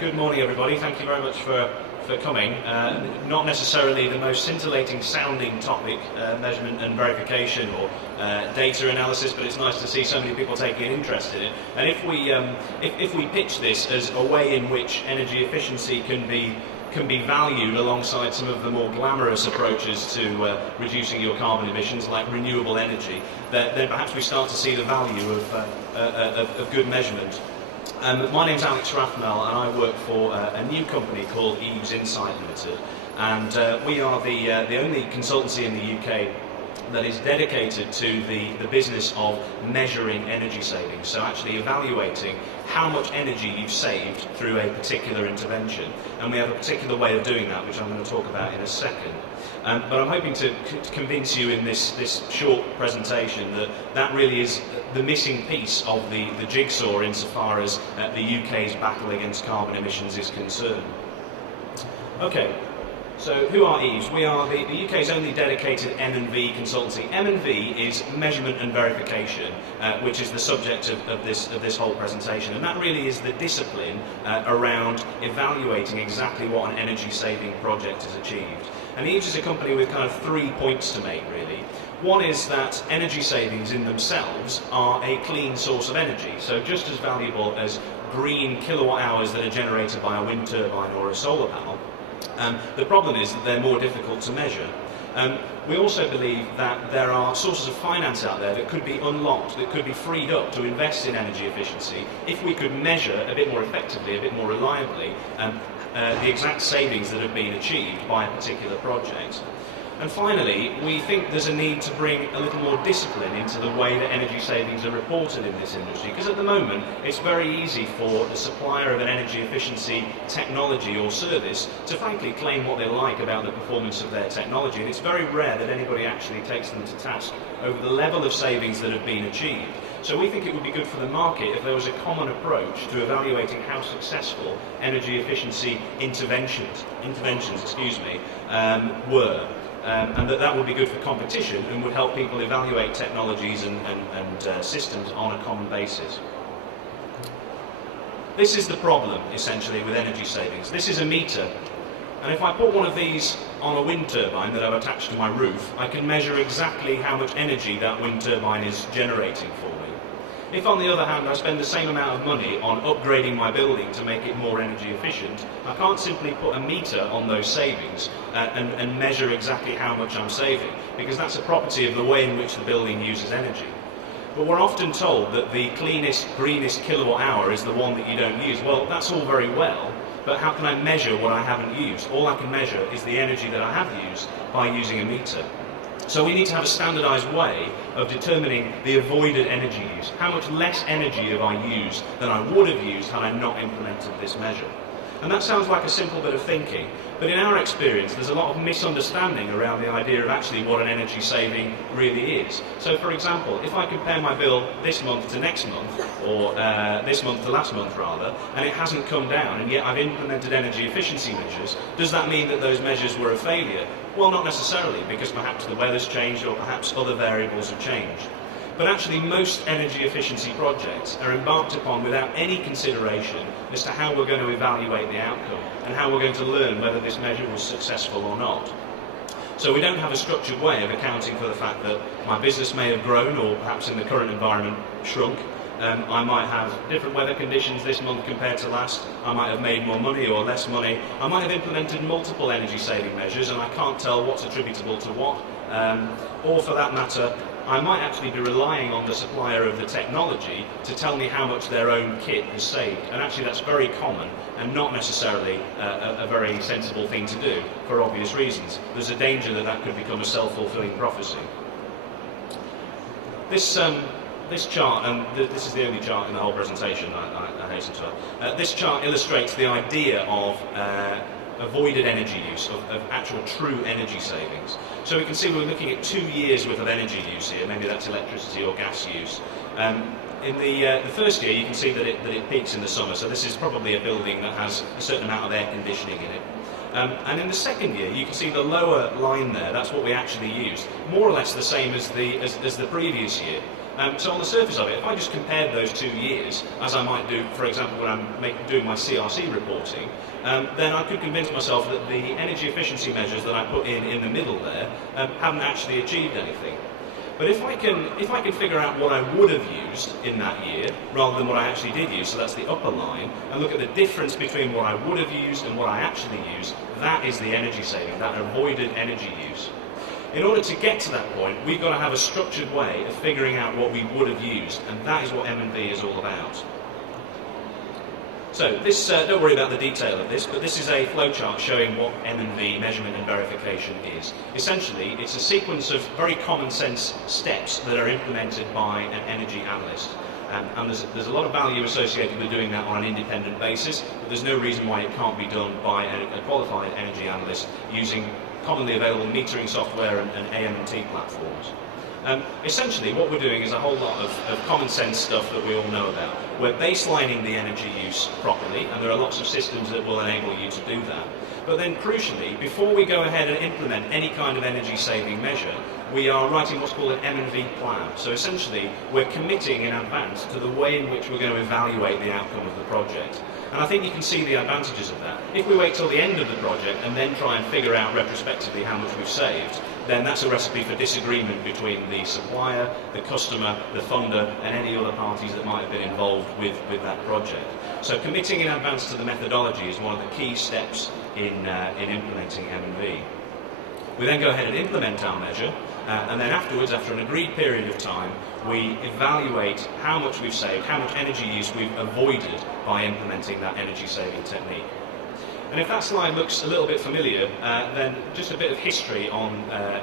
Good morning, everybody. Thank you very much for coming. Not necessarily the most scintillating sounding topic, measurement and verification or data analysis, but it's nice to see so many people taking an interest in it. And if we pitch this as a way in which energy efficiency can be valued alongside some of the more glamorous approaches to reducing your carbon emissions, like renewable energy, then perhaps we start to see the value of good measurement. My name's Rathmell, and I work for a new company called Eves Insight Limited, and we are the only consultancy in the UK that is dedicated to the business of measuring energy savings, so actually evaluating how much energy you've saved through a particular intervention. And we have a particular way of doing that, which I'm going to talk about in a second. But I'm hoping to convince you in this short presentation that really is the missing piece of the jigsaw insofar as the UK's battle against carbon emissions is concerned. Okay. So who are Eves? We are the UK's only dedicated M&V consultancy. M&V is measurement and verification, which is the subject of this whole presentation, and that really is the discipline around evaluating exactly what an energy saving project has achieved. And Eves is a company with kind of 3 points to make, really. One is that energy savings in themselves are a clean source of energy, so just as valuable as green kilowatt hours that are generated by a wind turbine or a solar panel. The problem is that they're more difficult to measure. We also believe that there are sources of finance out there that could be unlocked, that could be freed up to invest in energy efficiency if we could measure a bit more effectively, a bit more reliably, the exact savings that have been achieved by a particular project. And finally, we think there's a need to bring a little more discipline into the way that energy savings are reported in this industry, because at the moment it's very easy for the supplier of an energy efficiency technology or service to frankly claim what they like about the performance of their technology, and it's very rare that anybody actually takes them to task over the level of savings that have been achieved. So we think it would be good for the market if there was a common approach to evaluating how successful energy efficiency interventions were. And that would be good for competition and would help people evaluate technologies and systems on a common basis. This is the problem, essentially, with energy savings. This is a meter, and if I put one of these on a wind turbine that I've attached to my roof, I can measure exactly how much energy that wind turbine is generating for me. If, on the other hand, I spend the same amount of money on upgrading my building to make it more energy efficient, I can't simply put a meter on those savings and measure exactly how much I'm saving, because that's a property of the way in which the building uses energy. But we're often told that the cleanest, greenest kilowatt hour is the one that you don't use. Well, that's all very well, but how can I measure what I haven't used? All I can measure is the energy that I have used by using a meter. So we need to have a standardised way of determining the avoided energy use. How much less energy have I used than I would have used had I not implemented this measure? And that sounds like a simple bit of thinking, but in our experience there's a lot of misunderstanding around the idea of actually what an energy saving really is. So for example, if I compare my bill this month to next month, or this month to last month rather, and it hasn't come down, and yet I've implemented energy efficiency measures, does that mean that those measures were a failure? Well, not necessarily, because perhaps the weather's changed or perhaps other variables have changed. But actually most energy efficiency projects are embarked upon without any consideration as to how we're going to evaluate the outcome and how we're going to learn whether this measure was successful or not. So we don't have a structured way of accounting for the fact that my business may have grown or perhaps in the current environment shrunk. I might have different weather conditions this month compared to last. I might have made more money or less money. I might have implemented multiple energy saving measures and I can't tell what's attributable to what. Or for that matter, I might actually be relying on the supplier of the technology to tell me how much their own kit has saved. And actually that's very common and not necessarily a very sensible thing to do for obvious reasons. There's a danger that that could become a self-fulfilling prophecy. This chart, and this is the only chart in the whole presentation, I hasten to add. This chart illustrates the idea of avoided energy use, of actual true energy savings. So we can see we're looking at 2 years worth of energy use here, maybe that's electricity or gas use. In the first year you can see that it peaks in the summer, so this is probably a building that has a certain amount of air conditioning in it. And in the second year you can see the lower line there, that's what we actually used, more or less the same as the previous year. So on the surface of it, if I just compared those 2 years, as I might do, for example, when I'm doing my CRC reporting, then I could convince myself that the energy efficiency measures that I put in the middle there haven't actually achieved anything. But if I can figure out what I would have used in that year, rather than what I actually did use, so that's the upper line, and look at the difference between what I would have used and what I actually used, that is the energy saving, that avoided energy use. In order to get to that point, we've got to have a structured way of figuring out what we would have used, and that is what M&V is all about. So this, don't worry about the detail of this, but this is a flowchart showing what M&V, measurement and verification, is. Essentially, it's a sequence of very common sense steps that are implemented by an energy analyst. And there's a lot of value associated with doing that on an independent basis, but there's no reason why it can't be done by a qualified energy analyst using commonly available metering software and AM&T platforms. Essentially, what we're doing is a whole lot of common sense stuff that we all know about. We're baselining the energy use properly, and there are lots of systems that will enable you to do that. But then, crucially, before we go ahead and implement any kind of energy saving measure, we are writing what's called an M&V plan. So essentially, we're committing in advance to the way in which we're going to evaluate the outcome of the project. And I think you can see the advantages of that. If we wait till the end of the project and then try and figure out retrospectively how much we've saved, then that's a recipe for disagreement between the supplier, the customer, the funder, and any other parties that might have been involved with that project. So committing in advance to the methodology is one of the key steps in implementing M&V. We then go ahead and implement our measure, and then afterwards, after an agreed period of time, we evaluate how much we've saved, how much energy use we've avoided by implementing that energy saving technique. And if that slide looks a little bit familiar, then just a bit of history on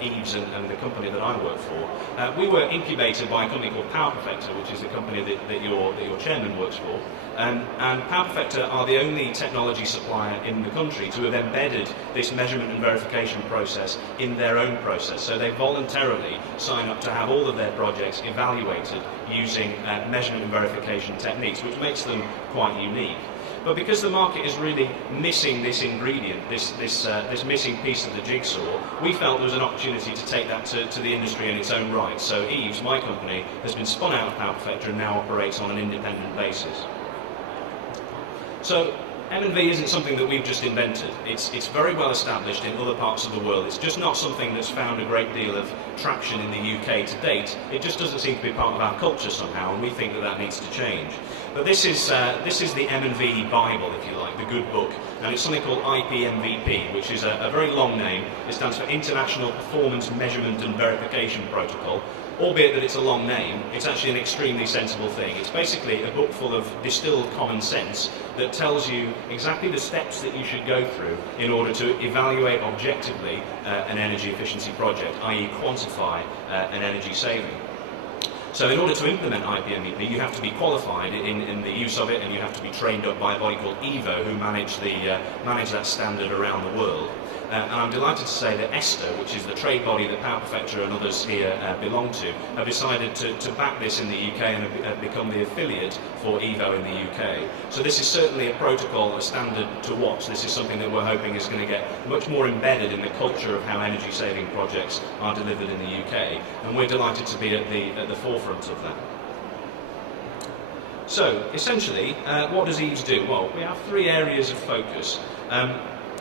Eves and the company that I work for. We were incubated by a company called Power Perfector, which is the company that your chairman works for. And Power Perfector are the only technology supplier in the country to have embedded this measurement and verification process in their own process. So they voluntarily sign up to have all of their projects evaluated using measurement and verification techniques, which makes them quite unique. But because the market is really missing this ingredient, this missing piece of the jigsaw, we felt there was an opportunity to take that to the industry in its own right. So Eves, my company, has been spun out of Power Perfector and now operates on an independent basis. So M&V isn't something that we've just invented. It's very well established in other parts of the world. It's just not something that's found a great deal of traction in the UK to date. It just doesn't seem to be part of our culture somehow, and we think that needs to change. But this is the M&V Bible, if you like, the good book, and it's something called IPMVP, which is a very long name. It stands for International Performance Measurement and Verification Protocol. Albeit that it's a long name, it's actually an extremely sensible thing. It's basically a book full of distilled common sense that tells you exactly the steps that you should go through in order to evaluate objectively an energy efficiency project, i.e. quantify an energy saving. So in order to implement IPMEP, you have to be qualified in the use of it, and you have to be trained up by a body called EVO, who manage that standard around the world. And I'm delighted to say that ESTA, which is the trade body that Power Perfector and others here belong to, have decided to back this in the UK and have become the affiliate for EVO in the UK. So this is certainly a protocol, a standard to watch. This is something that we're hoping is going to get much more embedded in the culture of how energy saving projects are delivered in the UK. And we're delighted to be at the forefront of that. So essentially, what does Eves do? Well, we have three areas of focus.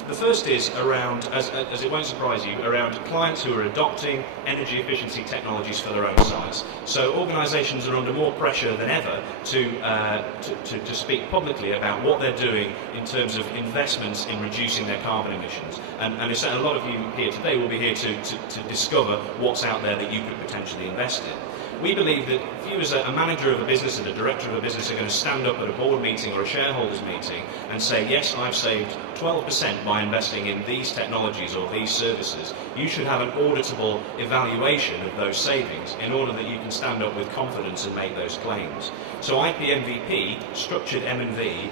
The first is around, as it won't surprise you, around clients who are adopting energy efficiency technologies for their own sites. So organisations are under more pressure than ever to speak publicly about what they're doing in terms of investments in reducing their carbon emissions. And a lot of you here today will be here to discover what's out there that you could potentially invest in. We believe that if you as a manager of a business and a director of a business are going to stand up at a board meeting or a shareholders meeting and say, yes, I've saved 12% by investing in these technologies or these services, you should have an auditable evaluation of those savings in order that you can stand up with confidence and make those claims. So IPMVP, structured M&V,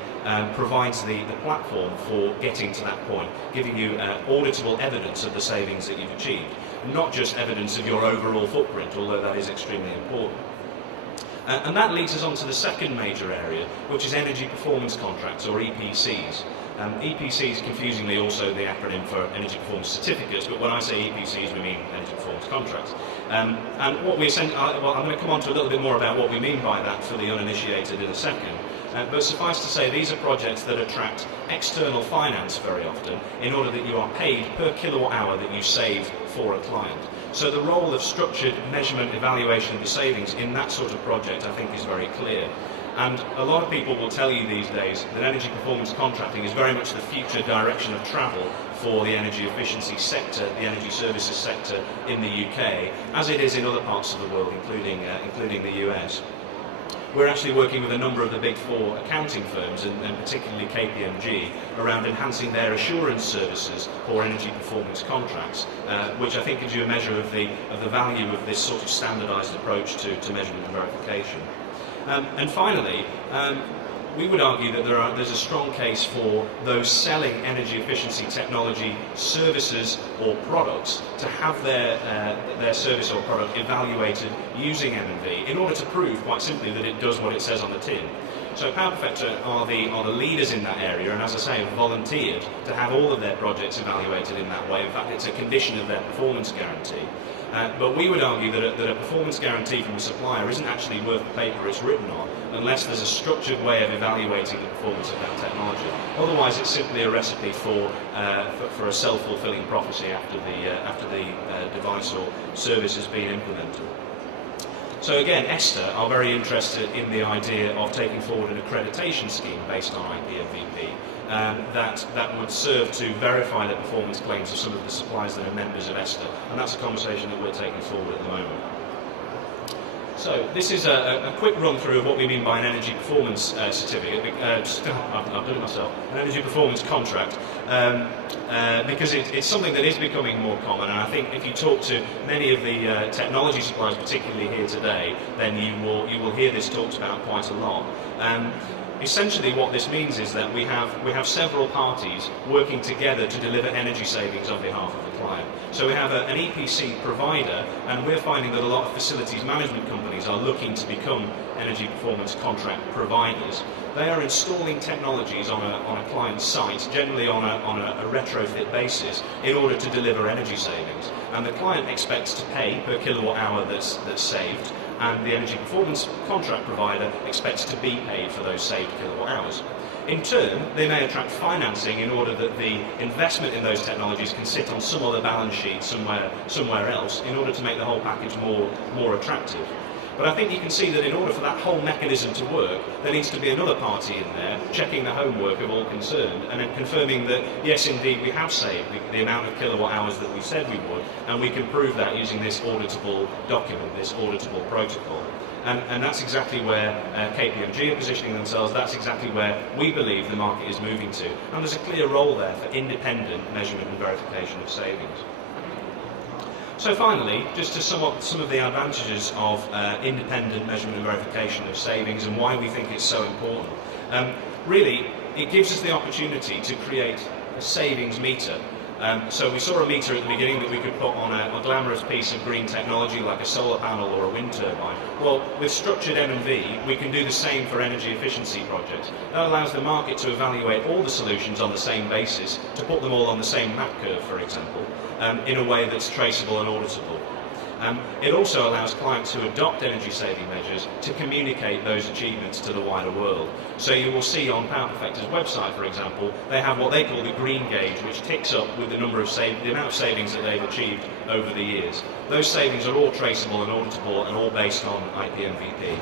provides the platform for getting to that point, giving you auditable evidence of the savings that you've achieved. Not just evidence of your overall footprint, although that is extremely important. And that leads us on to the second major area, which is energy performance contracts, or EPCs. EPC is confusingly also the acronym for Energy Performance Certificates, but when I say EPCs we mean Energy Performance Contracts. And what we well, I'm going to come on to a little bit more about what we mean by that for the uninitiated in a second. But suffice to say, these are projects that attract external finance very often in order that you are paid per kilowatt hour that you save for a client. So the role of structured measurement, evaluation of the savings in that sort of project I think is very clear. And a lot of people will tell you these days that energy performance contracting is very much the future direction of travel for the energy efficiency sector, the energy services sector in the UK, as it is in other parts of the world, including the US. We're actually working with a number of the big four accounting firms, and particularly KPMG, around enhancing their assurance services for energy performance contracts, which I think gives you a measure of the value of this sort of standardised approach to measurement and verification. And finally, we would argue that there's a strong case for those selling energy efficiency technology services or products to have their service or product evaluated using M&V in order to prove, quite simply, that it does what it says on the tin. So Power Perfecta are the leaders in that area, and as I say, have volunteered to have all of their projects evaluated in that way. In fact, it's a condition of their performance guarantee. But we would argue that a performance guarantee from a supplier isn't actually worth the paper it's written on unless there's a structured way of evaluating the performance of that technology. Otherwise, it's simply a recipe for a self-fulfilling prophecy after the device or service has been implemented. So again, ESTA are very interested in the idea of taking forward an accreditation scheme based on IPMVP that would serve to verify the performance claims of some of the suppliers that are members of ESTA, and that's a conversation that we're taking forward at the moment. So this is a quick run through of what we mean by an energy performance certificate. I've done it myself. An energy performance contract, because it's something that is becoming more common. And I think if you talk to many of the technology suppliers, particularly here today, then you will hear this talked about quite a lot. Essentially what this means is that we have several parties working together to deliver energy savings on behalf of the client. So we have an EPC provider, and we're finding that a lot of facilities management companies are looking to become energy performance contract providers. They are installing technologies on a client's site, generally on a retrofit basis, in order to deliver energy savings. And the client expects to pay per kilowatt hour that's saved, and the energy performance contract provider expects to be paid for those saved kilowatt hours. In turn, they may attract financing in order that the investment in those technologies can sit on some other balance sheet somewhere else in order to make the whole package more attractive. But I think you can see that in order for that whole mechanism to work, there needs to be another party in there checking the homework of all concerned and then confirming that, yes, indeed, we have saved the amount of kilowatt hours that we said we would, and we can prove that using this auditable document, this auditable protocol. And that's exactly where KPMG are positioning themselves. That's exactly where we believe the market is moving to. And there's a clear role there for independent measurement and verification of savings. So finally, just to sum up some of the advantages of independent measurement and verification of savings and why we think it's so important. Really, it gives us the opportunity to create a savings meter. So we saw a meter at the beginning that we could put on a glamorous piece of green technology like a solar panel or a wind turbine. Well, with structured M&V, we can do the same for energy efficiency projects. That allows the market to evaluate all the solutions on the same basis, to put them all on the same map curve, for example, in a way that's traceable and auditable. It also allows clients who adopt energy saving measures to communicate those achievements to the wider world. So you will see on Power Perfecta's website, for example, they have what they call the green gauge, which ticks up with the amount of savings that they've achieved over the years. Those savings are all traceable and auditable and all based on IPMVP.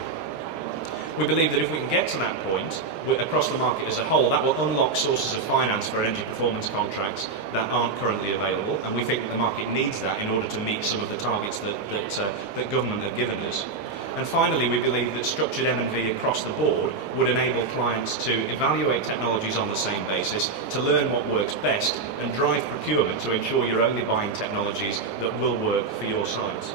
We believe that if we can get to that point across the market as a whole, that will unlock sources of finance for energy performance contracts that aren't currently available, and we think that the market needs that in order to meet some of the targets that government have given us. And finally, we believe that structured M&V across the board would enable clients to evaluate technologies on the same basis, to learn what works best, and drive procurement to ensure you're only buying technologies that will work for your sites.